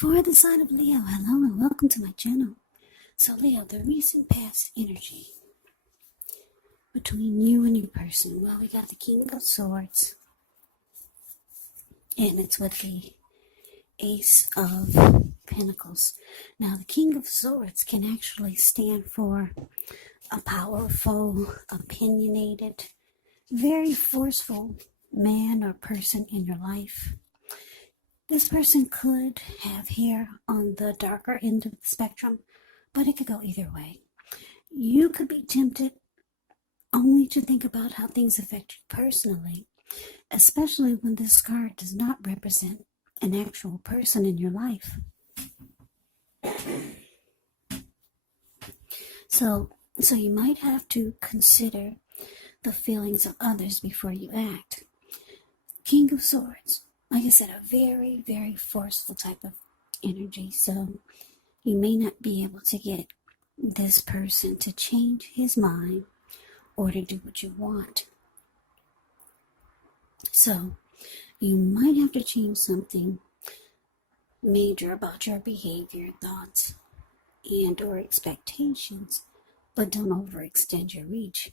For the sign of Leo, hello and welcome to my channel. So Leo, the recent past energy between you and your person. Well, we got the King of Swords, and it's with the Ace of Pentacles. Now, the King of Swords can actually stand for a powerful, opinionated, very forceful man or person in your life. This person could have hair on the darker end of the spectrum, but it could go either way. You could be tempted only to think about how things affect you personally, especially when this card does not represent an actual person in your life. So you might have to consider the feelings of others before you act. King of Swords, like I said, a very, very forceful type of energy. So you may not be able to get this person to change his mind or to do what you want. So you might have to change something major about your behavior, thoughts, and or expectations, but don't overextend your reach.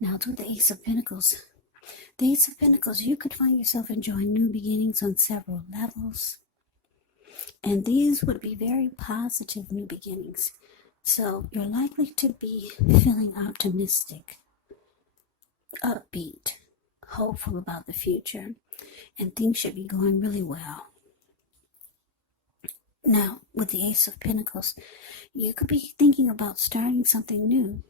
Now, it's with the Ace of Pentacles. The Ace of Pentacles, you could find yourself enjoying new beginnings on several levels. And these would be very positive new beginnings. So you're likely to be feeling optimistic, upbeat, hopeful about the future, and things should be going really well. Now, with the Ace of Pentacles, you could be thinking about starting something new.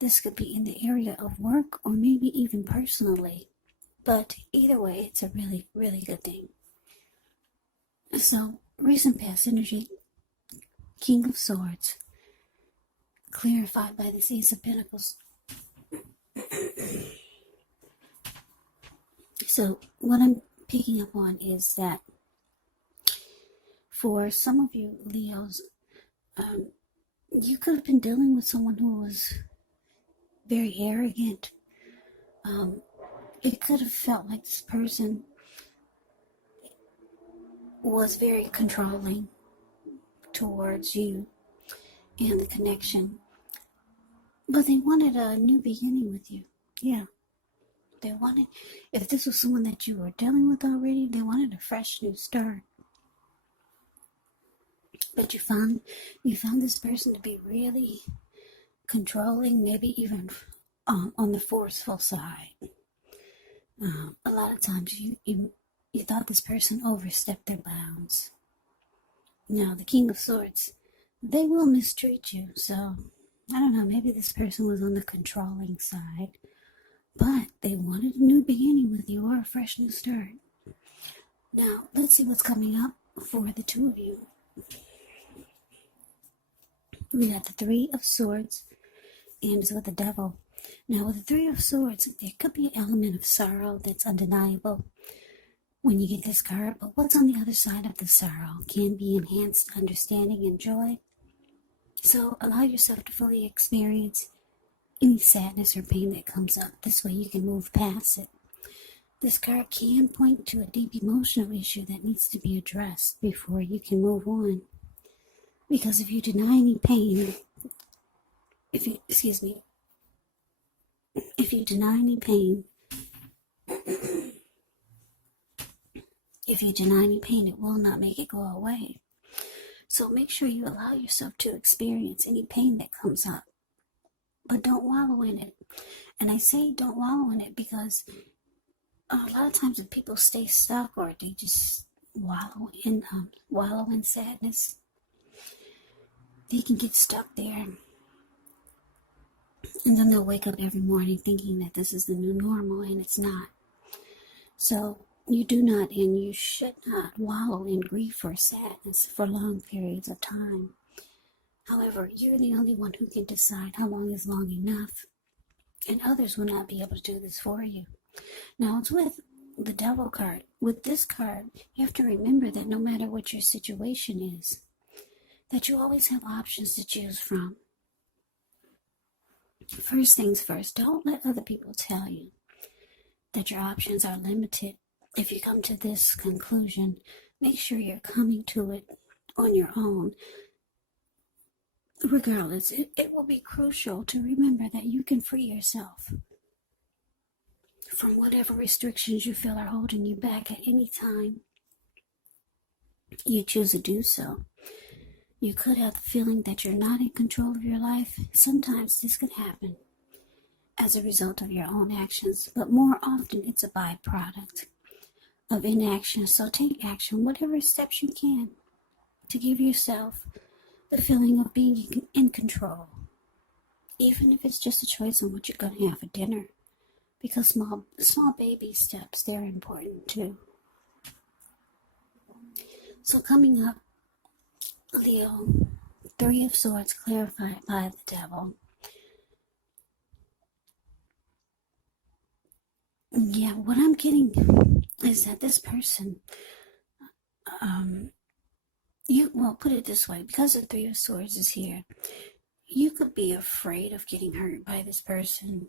This could be in the area of work or maybe even personally. But either way, it's a really, really good thing. So, recent past energy, King of Swords, clarified by this Ace of Pentacles. So, what I'm picking up on is that for some of you Leos, you could have been dealing with someone who was very arrogant. It could have felt like this person was very controlling towards you and the connection. But they wanted a new beginning with you. Yeah. They wanted, if this was someone that you were dealing with already, they wanted a fresh new start. But you found this person to be really controlling, maybe even on the forceful side. A lot of times you thought this person overstepped their bounds. Now, the King of Swords, they will mistreat you. So, I don't know, maybe this person was on the controlling side. But they wanted a new beginning with you or a fresh new start. Now, let's see what's coming up for the two of you. We got the Three of Swords, and it's with the Devil. Now, with the Three of Swords, there could be an element of sorrow that's undeniable when you get this card, but what's on the other side of the sorrow can be enhanced understanding and joy. So, allow yourself to fully experience any sadness or pain that comes up. This way you can move past it. This card can point to a deep emotional issue that needs to be addressed before you can move on. Because if you deny any pain, if you deny any pain, it will not make it go away. So make sure you allow yourself to experience any pain that comes up. But don't wallow in it. And I say don't wallow in it because a lot of times when people stay stuck or they just wallow in sadness, they can get stuck there. And then they'll wake up every morning thinking that this is the new normal, and it's not. So you do not and you should not wallow in grief or sadness for long periods of time. However, you're the only one who can decide how long is long enough, and others will not be able to do this for you. Now, it's with the Devil card. With this card, you have to remember that no matter what your situation is, that you always have options to choose from. First things first, don't let other people tell you that your options are limited. If you come to this conclusion, make sure you're coming to it on your own, regardless, it will be crucial to remember that you can free yourself from whatever restrictions you feel are holding you back at any time you choose to do so. You could have the feeling that you're not in control of your life. Sometimes this could happen as a result of your own actions, but more often it's a byproduct of inaction. So take action, whatever steps you can, to give yourself the feeling of being in control, even if it's just a choice on what you're going to have for dinner, because small baby steps, they're important too. So coming up, Leo, Three of Swords clarified by the Devil. Yeah, what I'm getting is that this person, put it this way, because the Three of Swords is here, you could be afraid of getting hurt by this person.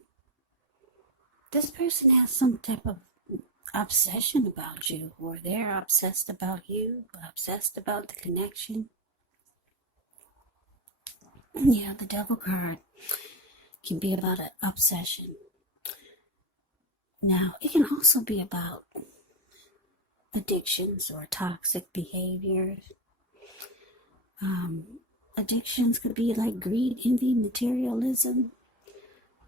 This person has some type of obsession about you, or they're obsessed about you, obsessed about the connection. Yeah, the Devil card can be about an obsession. Now, it can also be about addictions or toxic behaviors. Addictions could be like greed, envy, materialism,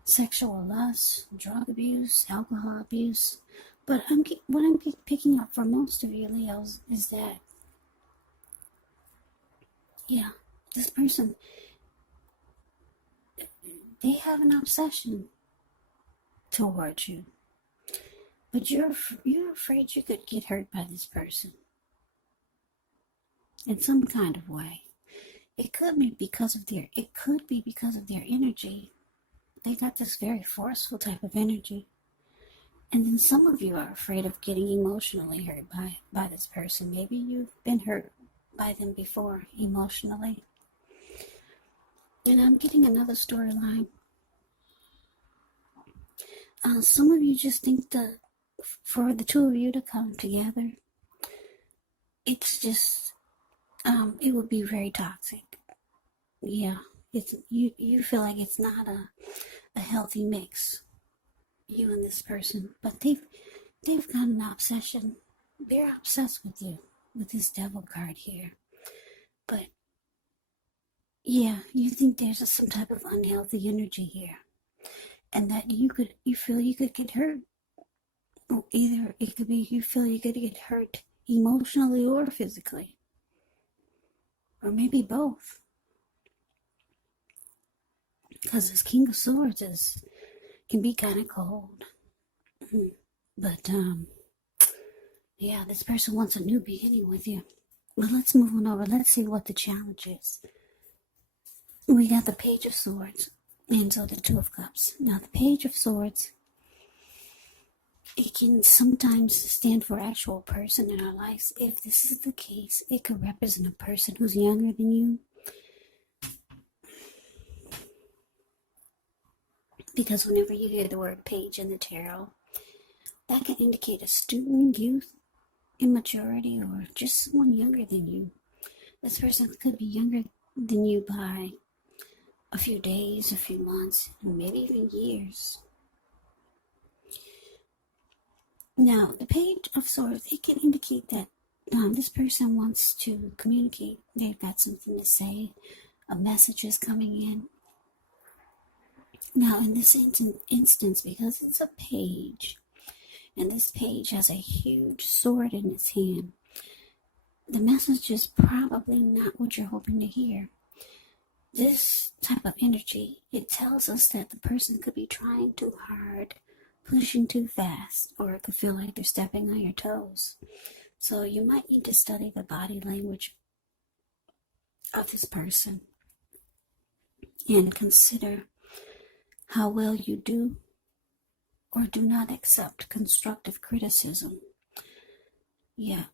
sexual lust, drug abuse, alcohol abuse. But what I'm picking up for most of you Leos is that, yeah, this person, they have an obsession towards you. But you're afraid you could get hurt by this person in some kind of way. It could be because of their energy. They got this very forceful type of energy. And then some of you are afraid of getting emotionally hurt by this person. Maybe you've been hurt by them before emotionally. And I'm getting another storyline. Some of you just think for the two of you to come together, it's just, it would be very toxic. Yeah, you feel like it's not a healthy mix, you and this person, but they've got an obsession. They're obsessed with you, with this Devil card here. But yeah, you think there's some type of unhealthy energy here, and that you feel you could get hurt. Or either it could be you feel you could get hurt emotionally or physically, or maybe both. Because this King of Swords can be kind of cold. But, yeah, this person wants a new beginning with you. Well, let's move on over. Let's see what the challenge is. We got the Page of Swords, and so the Two of Cups. Now, the Page of Swords, it can sometimes stand for actual person in our lives. If this is the case, it could represent a person who's younger than you. Because whenever you hear the word page in the tarot, that can indicate a student, youth, immaturity, or just someone younger than you. This person could be younger than you by a few days, a few months, and maybe even years. Now, the Page of Swords, it can indicate that this person wants to communicate. They've got something to say. A message is coming in. Now, in this instance, because it's a page, and this page has a huge sword in its hand, the message is probably not what you're hoping to hear. This type of energy, it tells us that the person could be trying too hard, pushing too fast, or it could feel like they're stepping on your toes. So you might need to study the body language of this person and consider how well you do or do not accept constructive criticism. Yeah,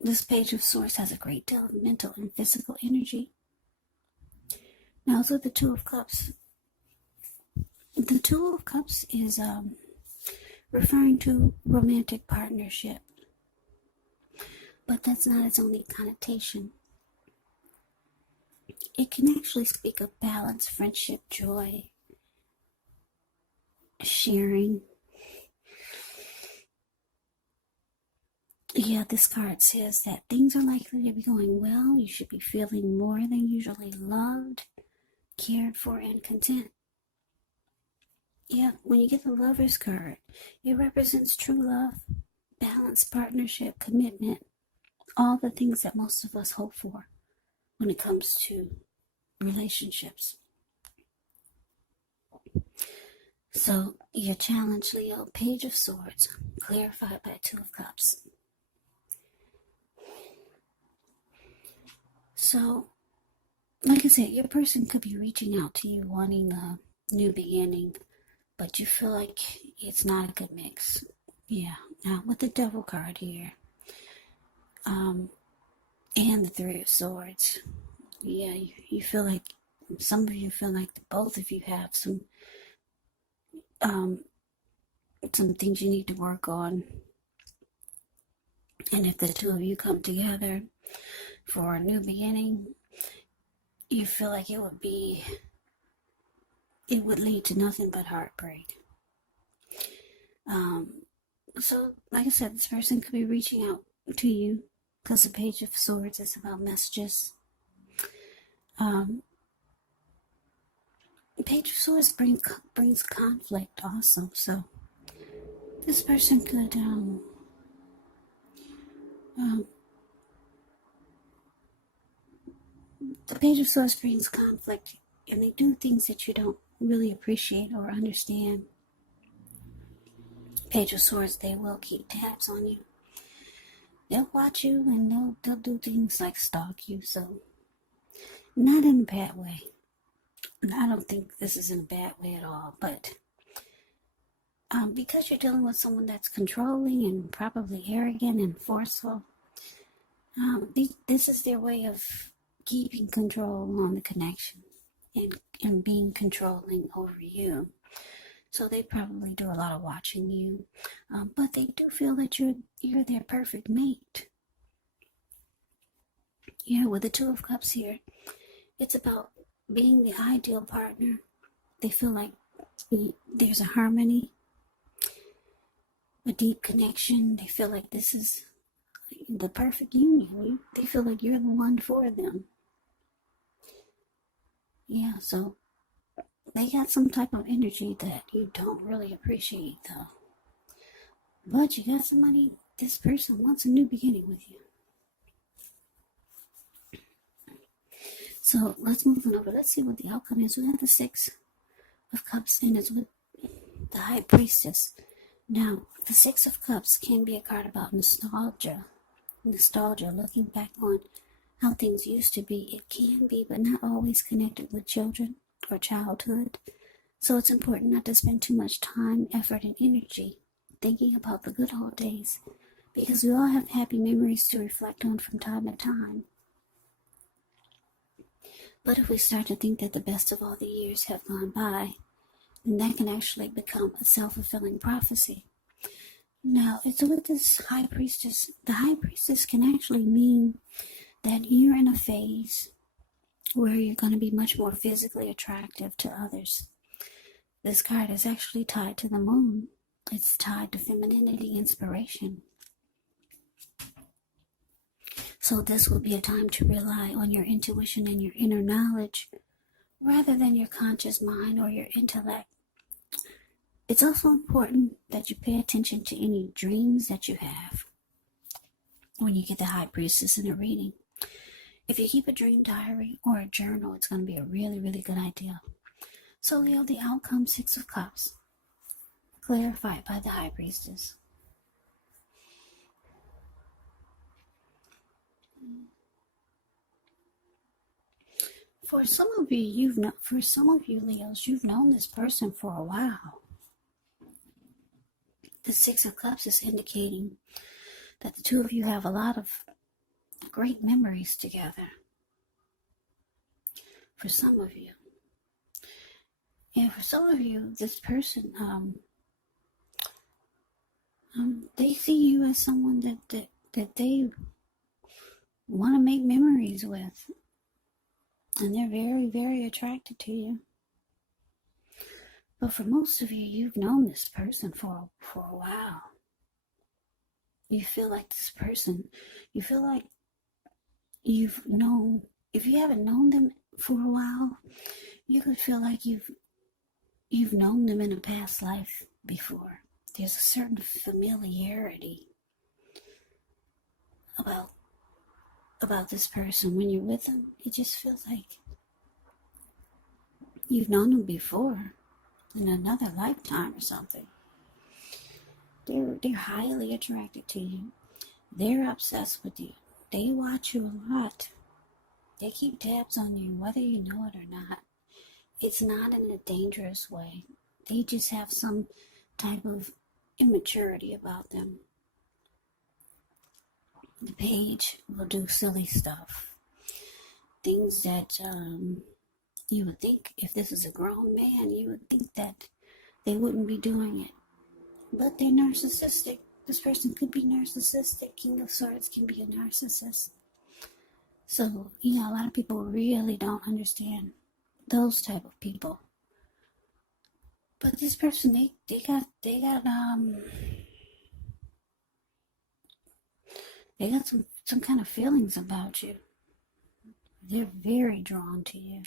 this Page of Swords has a great deal of mental and physical energy. Now, so the Two of Cups. The Two of Cups is referring to romantic partnership. But that's not its only connotation. it can actually speak of balance, friendship, joy, sharing. Yeah, this card says that things are likely to be going well. You should be feeling more than usually loved, cared for, and content. Yeah, when you get the Lover's card, it represents true love, balance, partnership, commitment, all the things that most of us hope for when it comes to relationships. So, your challenge, Leo, Page of Swords, clarified by Two of Cups. So, like I said, your person could be reaching out to you wanting a new beginning, but you feel like it's not a good mix. Yeah. Now, with the Devil card here, and the Three of Swords, yeah, you feel like, some of you feel like both of you have um, some things you need to work on. And if the two of you come together for a new beginning, you feel like it would lead to nothing but heartbreak. So, like I said, this person could be reaching out to you because the Page of Swords is about messages. Page of Swords brings conflict also. So, this person could, the Page of Swords brings conflict, and they do things that you don't really appreciate or understand. Page of Swords, they will keep tabs on you. They'll watch you, and they'll do things like stalk you. So, not in a bad way. I don't think this is in a bad way at all, but because you're dealing with someone that's controlling and probably arrogant and forceful, this is their way of keeping control on the connection and being controlling over you. So they probably do a lot of watching you, but they do feel that you're their perfect mate. Yeah, with the Two of Cups here, it's about being the ideal partner. They feel like there's a harmony, a deep connection. They feel like this is the perfect union. They feel like you're the one for them. Yeah, so they got some type of energy that you don't really appreciate, though. But you got somebody, this person wants a new beginning with you. So let's move on over. Let's see what the outcome is. We have the Six of Cups, and it's with the High Priestess. Now, the Six of Cups can be a card about nostalgia. Nostalgia, looking back on how things used to be. It can be, but not always connected with children or childhood. So it's important not to spend too much time, effort, and energy thinking about the good old days, because we all have happy memories to reflect on from time to time. But if we start to think that the best of all the years have gone by, then that can actually become a self-fulfilling prophecy. Now, it's with this High Priestess. The High Priestess can actually mean that you're in a phase where you're going to be much more physically attractive to others. This card is actually tied to the moon. It's tied to femininity, inspiration. So this will be a time to rely on your intuition and your inner knowledge rather than your conscious mind or your intellect. It's also important that you pay attention to any dreams that you have when you get the High Priestess in a reading. If you keep a dream diary or a journal, it's going to be a really, really good idea. So, Leo, the outcome, Six of Cups, clarified by the High Priestess. For some of you, Leos, you've known this person for a while. The Six of Cups is indicating that the two of you have a lot of great memories together. For some of you. And for some of you, this person, they see you as someone that they want to make memories with. And they're very, very attracted to you. But for most of you, you've known this person for a while. You feel like this person, you feel like you've known, if you haven't known them for a while, you could feel like you've known them in a past life before. There's a certain familiarity about this person. When you're with them, it just feels like you've known them before in another lifetime or something. They're highly attracted to you. They're obsessed with you. They watch you a lot. They keep tabs on you, whether you know it or not. It's not in a dangerous way. They just have some type of immaturity about them. The page will do silly stuff. Things that you would think, if this is a grown man, you would think that they wouldn't be doing it. But they're narcissistic. This person could be narcissistic. King of Swords can be a narcissist. So, a lot of people really don't understand those type of people. But this person, they got some kind of feelings about you. They're very drawn to you.